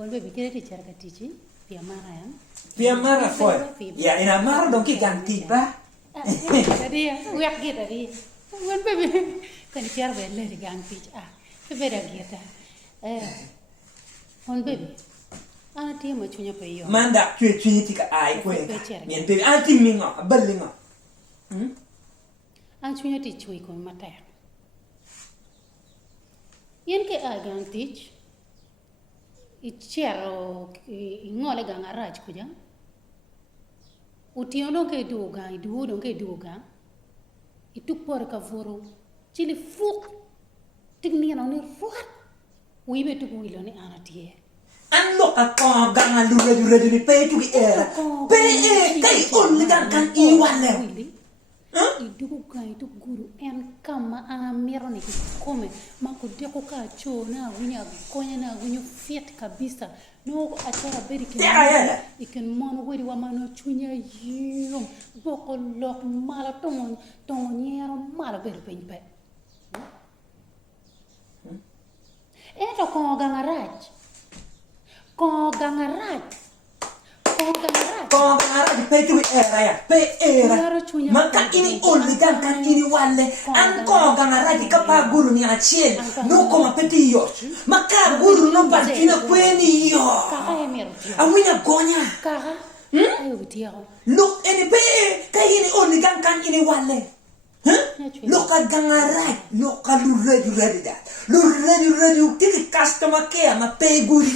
Kon baby kire ti cerca tici, pia mara ya. Pia mara foi. Ya ina mara dong ki kan tiba. Tadi ya, wiak gitu tadi. Kon baby kan cerca belle di gang tici ke beda gitu. Kon baby. Ana dia ma chunya pe yo. Manda cue ti ka ai ko mien pe anti minga ballinga. An chunya ti chui ko mata. Yen ke gang tici. Icero ingole gang araj kuja. Utiono ke duga, idudo ke duga. Itu por ka voro. Chili fuk. Tigni na ni ruat. Wibe tu wilo ni anatie. An lo ka ko gang lure ni pe tu ki era. Pe kai on kan iwale. Iduga itu guru en kama amiro ni kome makudeko ka chona winya konya na winyo fiat kabisa no achara beri iken mono wiri wa mano chunya yum boko lok mala tongo nyero mala beri penpe eto ko gangaraj Kau di petu era ya, pe era. Maka ini oli kan ini wale. Angko gangara di kapa guru ni acien. No koma peti yo. Maka guru no barkina kweni yo. Awinya gonya. Ayo bitiao. Look ini pe kai ini oli kan ini wale. Loka gangara, loka lure da. Lure tiki customer care ma pe guri.